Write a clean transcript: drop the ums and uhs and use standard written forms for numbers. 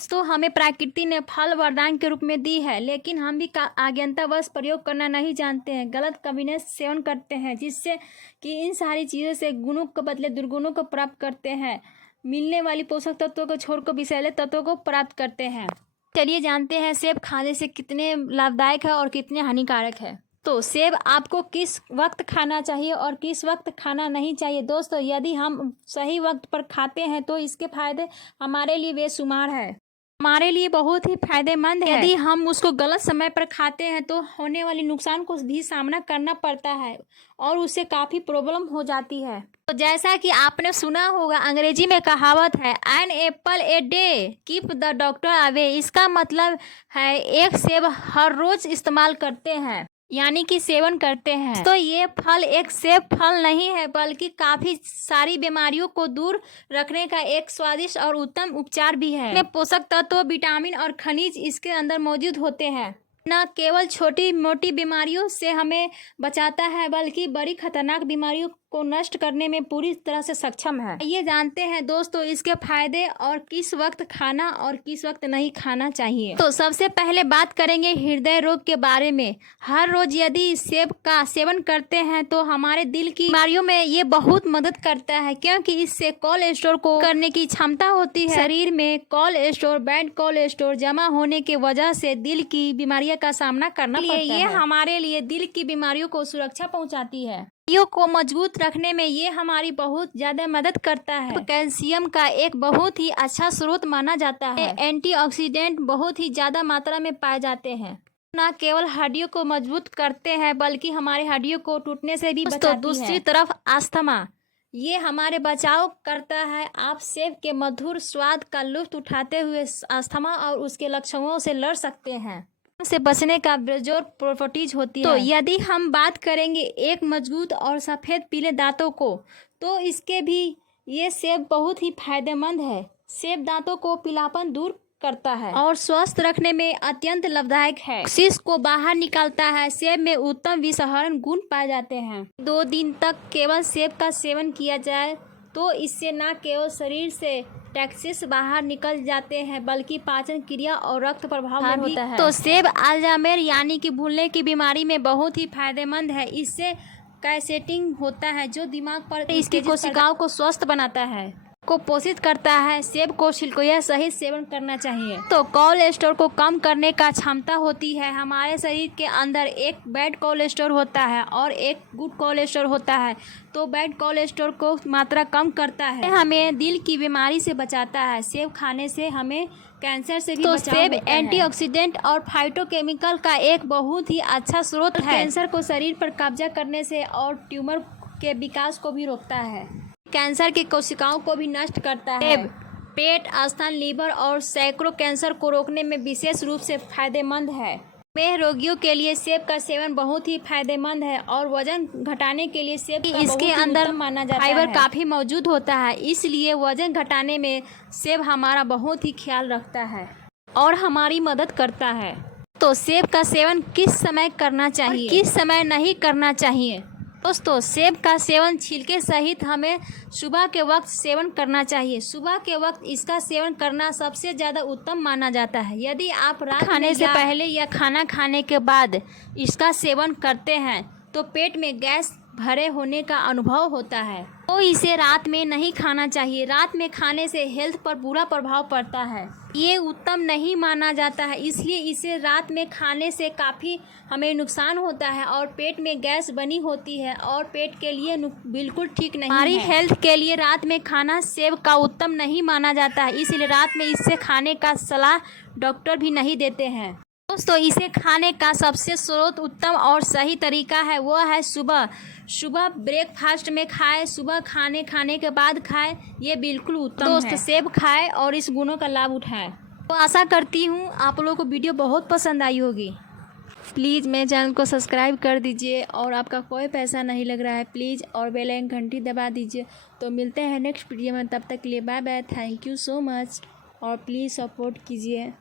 दोस्तों हमें प्रकृति ने फल वरदान के रूप में दी है, लेकिन हम भी अज्ञानतावश प्रयोग करना नहीं जानते हैं। गलत कॉम्बिनेशन सेवन करते हैं, जिससे कि इन सारी चीज़ों से गुणों के बदले दुर्गुणों को प्राप्त करते हैं। मिलने वाली पोषक तत्वों को छोड़कर विषैले तत्वों को प्राप्त करते हैं। चलिए जानते हैं सेब खाने से कितने लाभदायक है और कितने हानिकारक है। तो सेब आपको किस वक्त खाना चाहिए और किस वक्त खाना नहीं चाहिए। दोस्तों यदि हम सही वक्त पर खाते हैं तो इसके फायदे हमारे लिए बेशुमार है, हमारे लिए बहुत ही फायदेमंद है। यदि हम उसको गलत समय पर खाते हैं तो होने वाली नुकसान को भी सामना करना पड़ता है और उससे काफ़ी प्रॉब्लम हो जाती है। तो जैसा कि आपने सुना होगा, अंग्रेजी में कहावत है an apple a day keep the doctor away. इसका मतलब है एक सेब हर रोज इस्तेमाल करते हैं, यानी कि सेवन करते हैं। तो ये फल एक सेब फल नहीं है, बल्कि काफ़ी सारी बीमारियों को दूर रखने का एक स्वादिष्ट और उत्तम उपचार भी है। इसमें पोषक तत्व, विटामिन और खनिज इसके अंदर मौजूद होते हैं। न केवल छोटी मोटी बीमारियों से हमें बचाता है, बल्कि बड़ी खतरनाक बीमारियों को नष्ट करने में पूरी तरह से सक्षम है। ये जानते हैं दोस्तों इसके फायदे और किस वक्त खाना और किस वक्त नहीं खाना चाहिए। तो सबसे पहले बात करेंगे हृदय रोग के बारे में। हर रोज यदि सेब का सेवन करते हैं तो हमारे दिल की बीमारियों में ये बहुत मदद करता है, क्योंकि इससे कोलेस्ट्रॉल को करने की क्षमता होती है। शरीर में कोलेस्ट्रॉल, बैड कोलेस्ट्रॉल जमा होने की वजह से दिल की बीमारियों का सामना करना पड़ता है। ये हमारे लिए दिल की बीमारियों को सुरक्षा पहुंचाती है। हड्डियों को मजबूत रखने में ये हमारी बहुत ज़्यादा मदद करता है। कैल्शियम का एक बहुत ही अच्छा स्रोत माना जाता है। एंटीऑक्सीडेंट बहुत ही ज़्यादा मात्रा में पाए जाते हैं। न केवल हड्डियों को मजबूत करते हैं, बल्कि हमारी हड्डियों को टूटने से भी बचाती है। दूसरी तरफ अस्थमा, ये हमारे बचाव करता है। आप सेब के मधुर स्वाद का लुत्फ उठाते हुए अस्थमा और उसके लक्षणों से लड़ सकते हैं। से बचने का बेजोर प्रॉपर्टीज होती है। तो यदि हम बात करेंगे एक मजबूत और सफ़ेद पीले दांतों को, तो इसके भी ये सेब बहुत ही फायदेमंद है। सेब दांतों को पीलापन दूर करता है और स्वस्थ रखने में अत्यंत लाभदायक है। शीश को बाहर निकालता है। सेब में उत्तम विषहरण गुण पाए जाते हैं। 2 दिन तक केवल सेब का सेवन किया जाए तो इससे न केवल शरीर से टॉक्सिन्स बाहर निकल जाते हैं, बल्कि पाचन क्रिया और रक्त प्रभाव में होता है। तो सेब अल्जाइमर यानी कि भूलने की बीमारी में बहुत ही फायदेमंद है। इससे कैसेटिंग होता है जो दिमाग पर इसकी कोशिकाओं को स्वस्थ बनाता है, को पोषित करता है। सेब को छिलकोया सहित सेवन करना चाहिए। तो कोलेस्ट्रॉल को कम करने का क्षमता होती है। हमारे शरीर के अंदर एक बैड कोलेस्ट्रॉल होता है और एक गुड कोलेस्ट्रॉल होता है। तो बैड कोलेस्ट्रॉल को मात्रा कम करता है, हमें दिल की बीमारी से बचाता है। सेब खाने से हमें कैंसर से भी बचाव होता है। सेब एंटीऑक्सीडेंट और फाइटोकेमिकल का एक बहुत ही अच्छा स्रोत है। कैंसर को शरीर पर कब्जा करने से और ट्यूमर के विकास को भी रोकता है। कैंसर की कोशिकाओं को भी नष्ट करता है। पेट, स्तन, लीवर और सैकड़ों कैंसर को रोकने में विशेष रूप से फायदेमंद है। मधुमेह रोगियों के लिए सेब का सेवन बहुत ही फायदेमंद है और वजन घटाने के लिए सेब का इसके अंदर माना जाता है। फाइबर काफ़ी मौजूद होता है, इसलिए वजन घटाने में सेब हमारा बहुत ही ख्याल रखता है और हमारी मदद करता है। तो सेब का सेवन किस समय करना चाहिए, किस समय नहीं करना चाहिए। दोस्तों सेब का सेवन छिलके सहित हमें सुबह के वक्त सेवन करना चाहिए। सुबह के वक्त इसका सेवन करना सबसे ज़्यादा उत्तम माना जाता है। यदि आप रात खाने से पहले या खाना खाने के बाद इसका सेवन करते हैं तो पेट में गैस भरे होने का अनुभव होता है, तो इसे रात में नहीं खाना चाहिए। रात में खाने से हेल्थ पर बुरा प्रभाव पड़ता है, ये उत्तम नहीं माना जाता है। इसलिए इसे रात में खाने से काफ़ी हमें नुकसान होता है और पेट में गैस बनी होती है और पेट के लिए बिल्कुल ठीक नहीं है। हमारी हेल्थ के लिए रात में खाना सेब का उत्तम नहीं माना जाता है, इसलिए रात में इससे खाने का सलाह डॉक्टर भी नहीं देते हैं। दोस्तों इसे खाने का सबसे स्रोत उत्तम और सही तरीका है, वो है सुबह ब्रेकफास्ट में खाएं, सुबह खाने के बाद खाएं, ये बिल्कुल उत्तम है। दोस्त सेब खाएं और इस गुणों का लाभ उठाएं। तो आशा करती हूँ आप लोगों को वीडियो बहुत पसंद आई होगी। प्लीज़ मेरे चैनल को सब्सक्राइब कर दीजिए और आपका कोई पैसा नहीं लग रहा है प्लीज़, और बेल आइकन घंटी दबा दीजिए। तो मिलते हैं नेक्स्ट वीडियो में, तब तक के लिए bye bye, thank you so much और प्लीज़ सपोर्ट कीजिए।